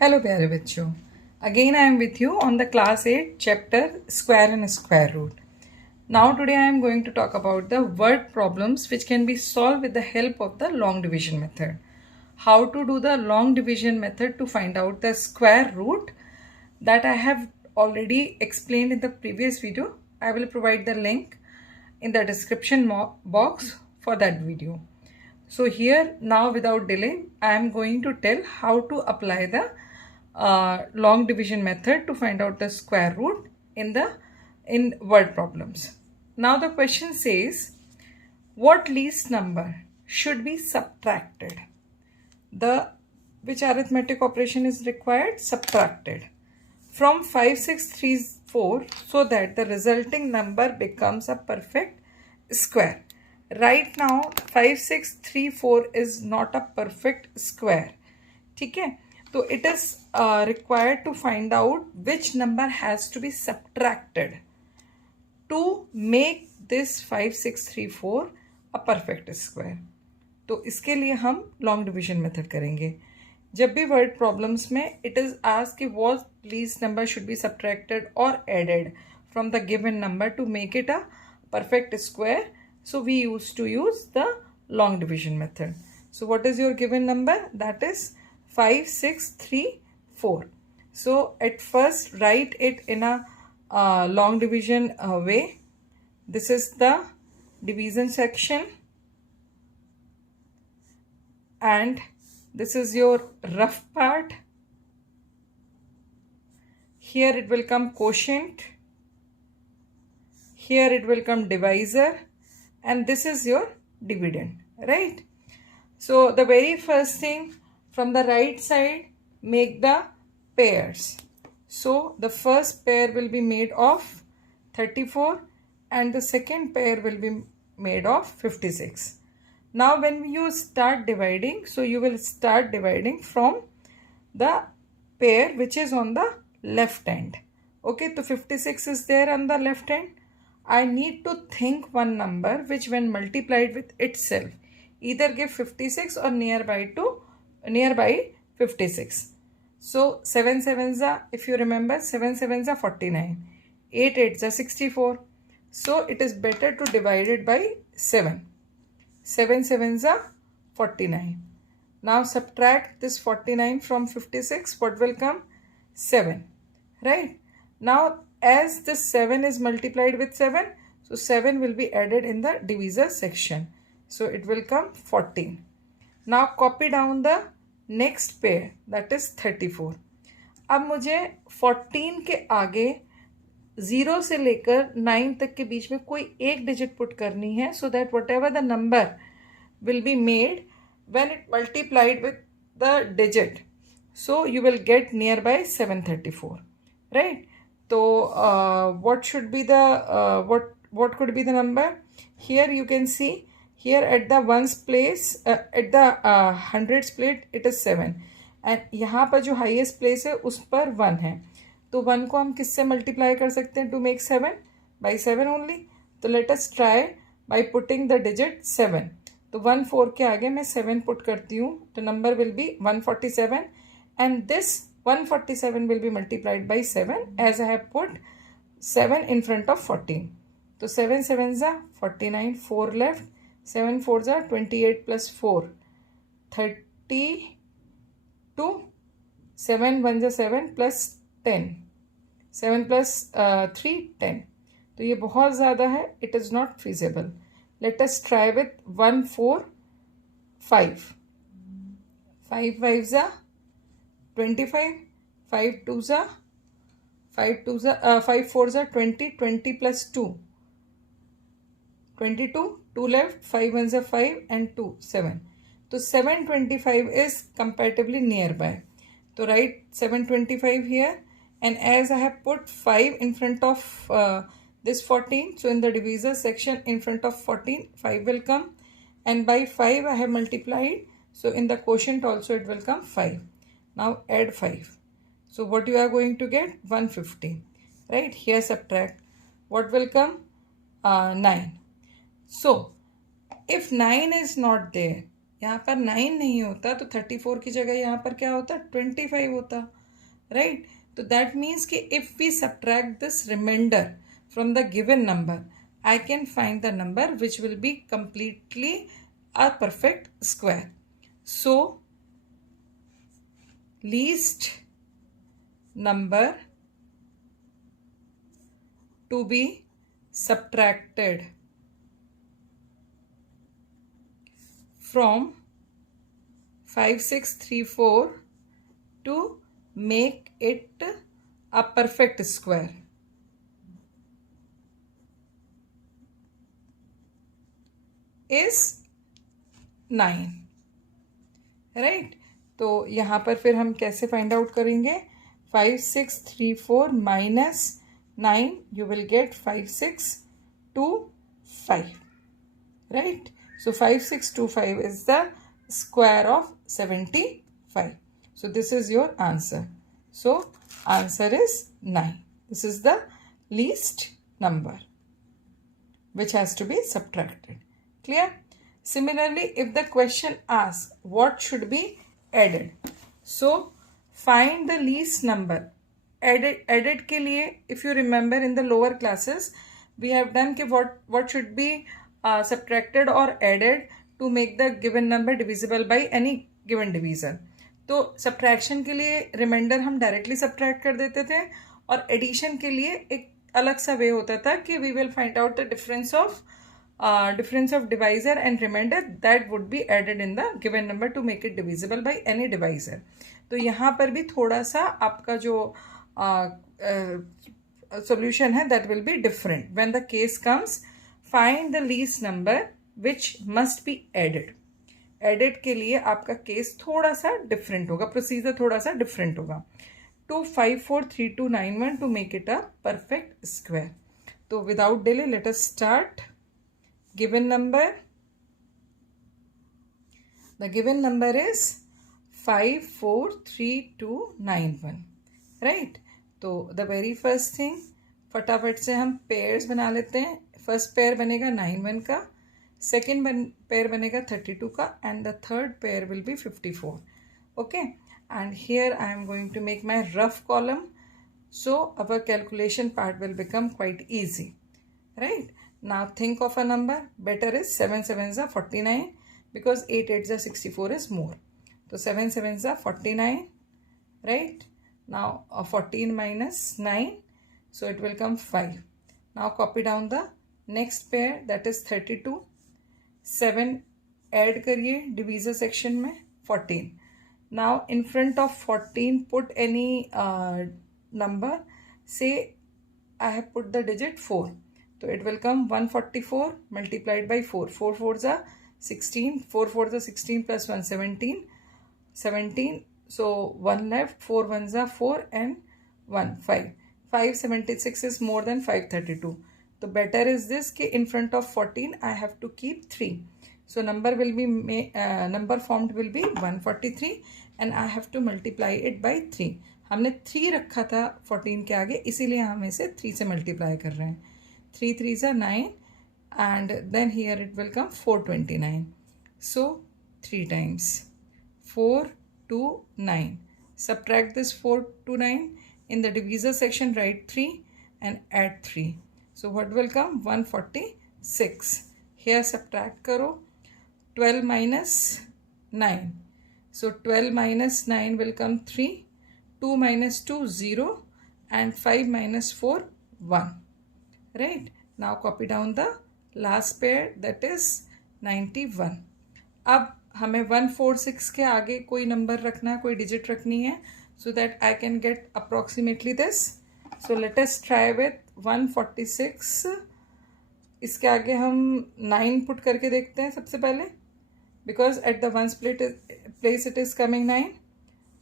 Hello प्यारे बच्चों, again I am with you on the class 8 chapter square and square root. Now today I am going to talk about the word problems which can be solved with the help of the long division method. How to do the long division method to find out the square root, that I have already explained in the previous video. I will provide the link in the description box for that video. So here now without delay I am going to tell how to apply the long division method to find out the square root in word problems. Now the question says, what least number should be subtracted? Which arithmetic operation is required? Subtracted from 5634 so that the resulting number becomes a perfect square. Right now 5634 is not a perfect square. ठीक है, तो it is required to find out which number has to be subtracted to make this 5634 a perfect square. तो इसके लिए हम long division method करेंगे. जब भी वर्ड प्रॉब्लम्स में इट इज आस्क्ड कि what least number should be subtracted और added from the given number to make it a perfect square, so we used to use the long division method. So what is your given number? That is 5634. So at first write it in a long division way. This is the division section and this is your rough part. Here it will come quotient, here it will come divisor, and this is your dividend, right? So the very first thing, from the right side make the pairs. So the first pair will be made of 34 and the second pair will be made of 56. Now when you start dividing, so you will start dividing from the pair which is on the left hand. Okay, so 56 is there on the left hand. I need to think one number which when multiplied with itself either give 56 or nearby 56. So 7 sevens are, if you remember, 7 sevens are 49, 8 eights are 64. So it is better to divide it by 7. 7 sevens are 49. Now subtract this 49 from 56. What will come? 7. Right? Now as this 7 is multiplied with 7, so 7 will be added in the divisor section. So it will come 14. Now copy down the next pair, that is 34. अब मुझे 14 के आगे 0 से लेकर 9 तक के बीच में कोई एक डिजिट पुट करनी है, so that whatever the number will be made when it multiplied with the digit, so you will get nearby 734, right? So what should be the what could be the number? Here you can see, here at the ones place, at the hundreds place it is 7 and यहाँ पर जो highest place है उस पर 1 है, तो 1 को हम किससे multiply कर सकते हैं to make 7? By 7 only. तो let us try by putting the digit 7. तो 1 4 के आगे मैं 7 put करती हूँ, तो number will be 147 and this 147 will be multiplied by 7 as I have put 7 in front of 14. So 7 sevens are 49, 4 left, 7 fours are 28 plus 4, 32, 7 ones are 7 plus 10, 7 plus 3, 10. तो ये बहुत ज़्यादा है, it is not feasible. Let us try with 1 4 5. 5 5s are 25, 5 2s are 5 4s are 20, 20 plus 2, 22, 2 left, 5 ones are 5 and 2 7. So 725 is comparatively nearby. So write 725 here, and as I have put 5 in front of this 14, so in the divisor section in front of 14 5 will come, and by 5 I have multiplied, so in the quotient also it will come 5. Now add 5. So what you are going to get? 150. Right? Here subtract. What will come? 9. So if 9 is not there, यहाँ पर 9 नहीं होता तो 34 की जगह यहाँ पर क्या होता, 25 होता, राइट. तो दैट मीन्स कि if we subtract this reminder from the given number, I can find the number which will be completely a perfect square. So least number to be subtracted from 5634 to make it a perfect square is 9, right. तो यहाँ पर फिर हम कैसे find out करेंगे, 5634 minus 9, you will get 5625, right. So 5625 is the square of 75. So this is your answer. So answer is 9. This is the least number which has to be subtracted. Clear? Similarly, if the question asks what should be added, so find the least number. Added के लिए, if you remember in the lower classes, we have done कि what should be subtracted or added to make the given number divisible by any given divisor. तो subtraction के लिए reminder हम directly subtract कर देते थे, और एडिशन के लिए एक अलग सा वे होता था कि we will find out the difference of divisor and reminder that would be added in the given number to make it divisible by any divisor. तो यहाँ पर भी थोड़ा सा आपका जो सॉल्यूशन है that will be different. When the case comes, find the least number which must be added. एडिट के लिए आपका केस थोड़ा सा डिफरेंट होगा, प्रोसीजर थोड़ा सा डिफरेंट होगा. 2543291 to make it a perfect square. तो without delay let us start. Given number, the given number is 543291, right. तो द वेरी फर्स्ट थिंग, फटाफट से हम पेयर्स बना लेते हैं. फर्स्ट पेयर बनेगा 91 का, सेकेंड पेयर बनेगा 32 का, and the third pair will be 54. Okay, and here I am going to make my rough column, so our calculation part will become quite easy, right. Now think of a number. Better is 7 7s are 49 because 8 8s are 64 is more. तो 7 7s are 49, right. Now 14 minus 9, so it will come 5. Now copy down the next pair, that is 32. 7 add करिए divisor section में, 14. Now in front of 14 put any number. Say I have put the digit 4, तो it will come 144 multiplied by 4. 4 4s are 16, 4 4s are 16 plus 1 17, so 1 left, 4 1s are 4 and 1 5. 576 is more than 532. तो better is this कि in front of 14 I have to keep 3. So number formed will be 143 and I have to multiply it by 3. हमने 3 रखा था 14 के आगे, इसीलिए हम इसे 3 से मल्टीप्लाई कर रहे हैं. 3 3s are 9 and then here it will come 429. So 3 times 4 to 9. Subtract this 4 to 9. In the divisor section write 3 and add 3. So what will come? 146. Here subtract karo. 12 minus 9. So 12 minus 9 will come 3. 2 minus 2 0 and 5 minus 4 1. Right? Now copy down the last pair, that is 91. अब हमें 146 के आगे कोई number रखना है, कोई digit रखनी है, so that I can get approximately this. So let us try with 146. इसके आगे हम 9 पुट करके देखते हैं सबसे पहले, because at the ones place it is coming 9.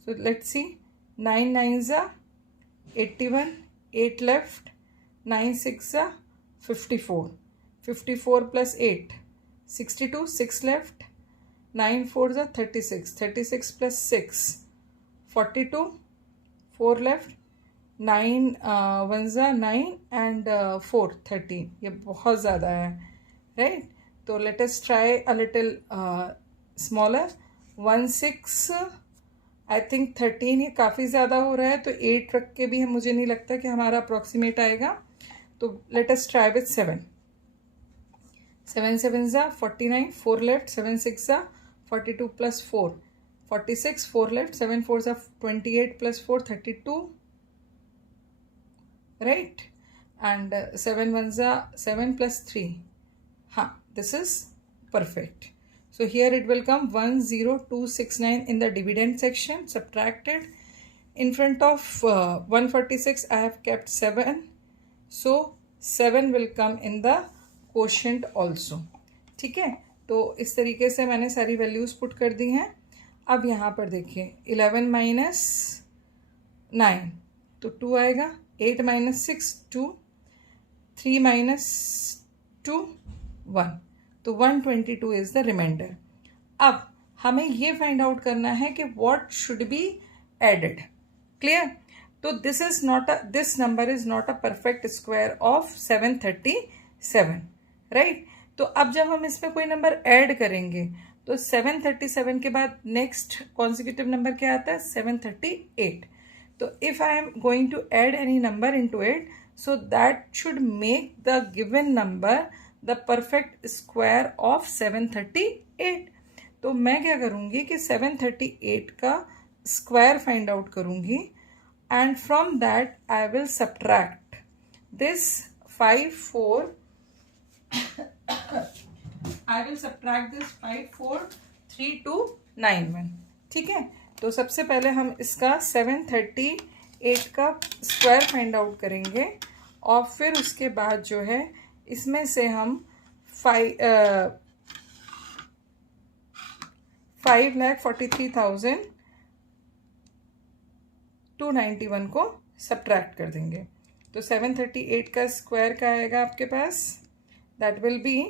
So let's see. 9 9s are 81, 8 left, 9 6s are 54. 54 plus 8, 62, 6 left, 9 4s are 36, 36 plus 6, 42, 4 left, 9 1s are 9 and 4 13. ये बहुत ज़्यादा है, right? तो let us try a little smaller 1 6 I think 13 ये काफ़ी ज़्यादा हो रहा है, तो 8 रख के भी मुझे नहीं लगता कि हमारा अप्रॉक्सीमेट आएगा. तो लेट अस ट्राई विथ 7. 7 7 ज़ा 49, 4 लेफ्ट, 7 6 ज़ा 42 प्लस 4 46, 4 लेफ्ट, 7 4 ज़ा 28 प्लस 4 32, राइट. एंड 7 1 ज़ा 7 प्लस 3. हाँ, this is perfect. So here it will come 10269 in the dividend section, subtracted. In front of 146 I have kept 7. So 7 will come in the quotient also. ठीक है, तो इस तरीके से मैंने सारी वैल्यूज़ पुट कर दी हैं. अब यहाँ पर देखिए 11 माइनस 9 तो 2 आएगा. 8 माइनस 6 2. 3 माइनस 2 1. तो 122 इज द रिमाइंडर. अब हमें ये फाइंड आउट करना है कि what should be added. Clear. तो this number is not a perfect square of 737, right. तो अब जब हम इसमें कोई नंबर ऐड करेंगे तो 737 के बाद नेक्स्ट कॉन्सिक्यूटिव नंबर क्या आता है? 738. तो if I am going to add any number into it, so that should make the given number the perfect square of 738. तो मैं क्या करूँगी कि 738 का स्क्वायर फाइंड आउट करूँगी and from that I will subtract this 5 4 I will subtract this 5 4 3 2 9 1. ठीक है, तो सबसे पहले हम इसका 738 का स्क्वायर फाइंड आउट करेंगे और फिर उसके बाद जो है इसमें से हम 5,43,291 को सब्ट्रैक्ट कर देंगे. तो 738 का स्क्वायर का आएगा आपके पास, that will be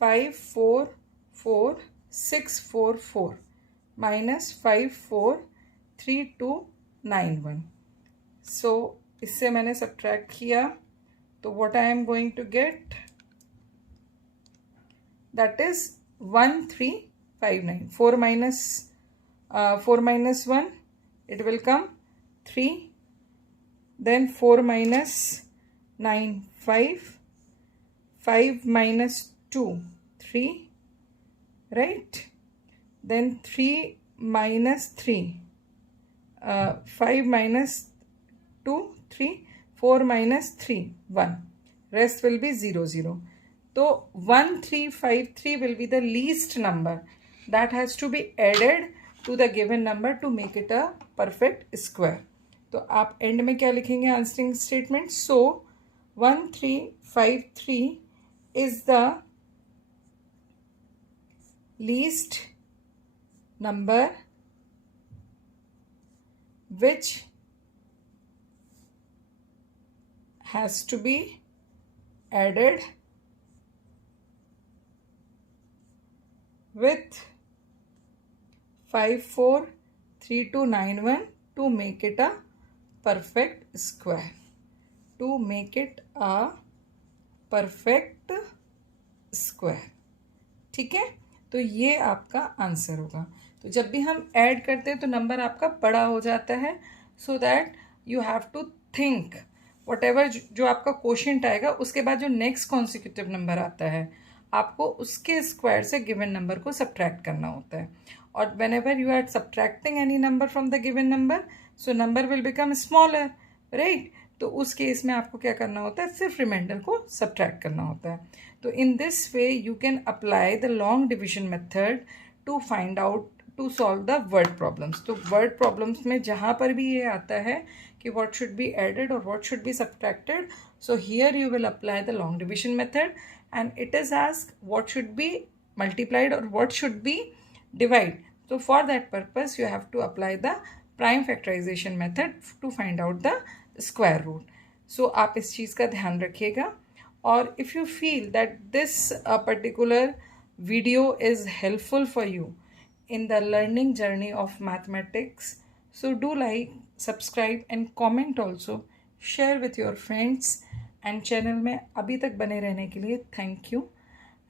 544,644 minus 543,291. So इससे मैंने सब्ट्रैक्ट किया तो what I am going to get, that is 1359. 4 minus 1 it will come 3. Then 4 minus 9 5. 5 minus 2 3, right. Then 3 minus 3 5 minus 2 3. 4 minus 3 1. Rest will be 0 0. So 1353 will be the least number that has to be added to the given number to make it a perfect square. तो आप and में क्या लिखेंगे answering statement. So 1353 is the least number which has to be added with 543291 to make it a perfect square. To make it a perfect square. ठीक है, तो ये आपका आंसर होगा. तो जब भी हम ऐड करते हैं तो नंबर आपका बड़ा हो जाता है, so that you have to think whatever जो आपका क्वोशिएंट आएगा उसके बाद जो नेक्स्ट कॉन्सिक्यूटिव नंबर आता है आपको उसके स्क्वायर से गिवन नंबर को सब्ट्रैक्ट करना होता है. और whenever you are subtracting any number from the given number, so number will become smaller, right. तो उस केस में आपको क्या करना होता है, सिर्फ रिमाइंडर को सब्ट्रैक्ट करना होता है. तो in this way you can apply the long division method to find out to solve the word problems. तो वर्ड प्रॉब्लम्स में जहाँ पर भी ये आता है कि what should be added or what should be subtracted, so here you will apply the long division method and it is asked what should be multiplied or what should be divided. So for that purpose you have to apply the prime factorization method to find out the square root. So आप इस चीज़ का ध्यान रखिएगा. और if you feel that this particular video is helpful for you in the learning journey of mathematics, so do like, subscribe and comment also. Share with your friends and channel में अभी तक बने रहने के लिए thank you.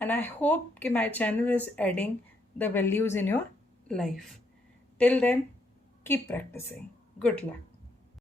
and I hope that my channel is adding the values in your life. Till then, keep practicing. Good luck.